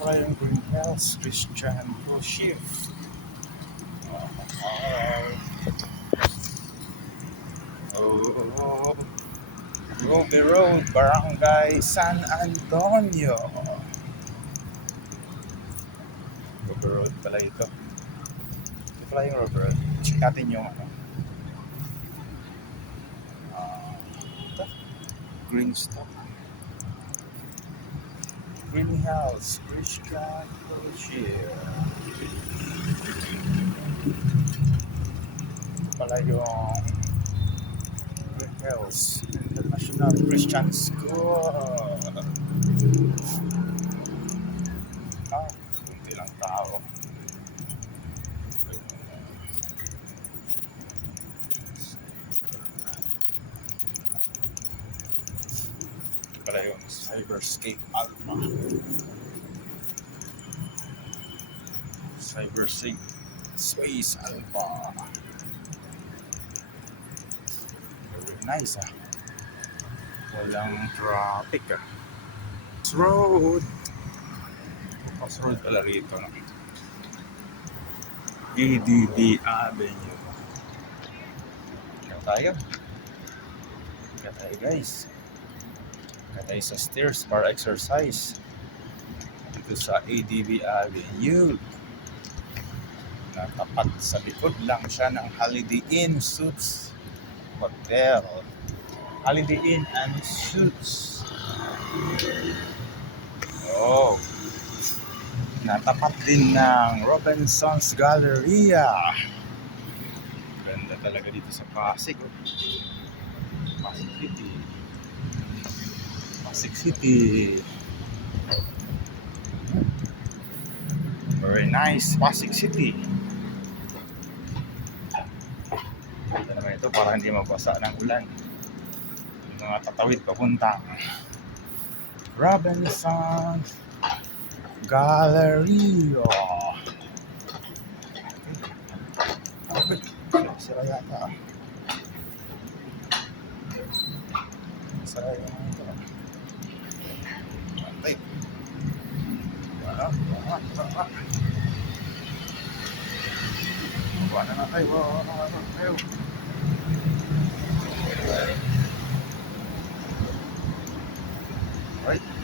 Ryan Green Hills Christian Worship. Oh, Ruby Road, Barangay San Antonio. Ruby Road pala ito. Ito pala yung Ruby Road. Check natin yung ito. Greenstone. Greenhouse Christian Worship. Ito pala yung Green Hills International Christian School. Kunti lang tao. Ito pala yung Cyberscape Alpha. Cyberscape Space Alpha. Very nice Walang traffic Road. Road pala rito ADB Avenue. Kaya tayo guys. Kaya tayo sa stairs para exercise dito sa ADB Avenue. Natapat sa likod lang siya ng Holiday Inn Suites Hotel. Holiday Inn and Suites. Natapat din ng Robinson's Galleria. Ganda talaga dito sa Pasig. Pasig City. Very nice Pasig City. Ito naman ito para hindi mabasa ng ulan. Yung mga tatawid papuntang Robinson's Galleria. Okay. Sira yata Sira yung ito. Okay. Buwan na tayo. Right.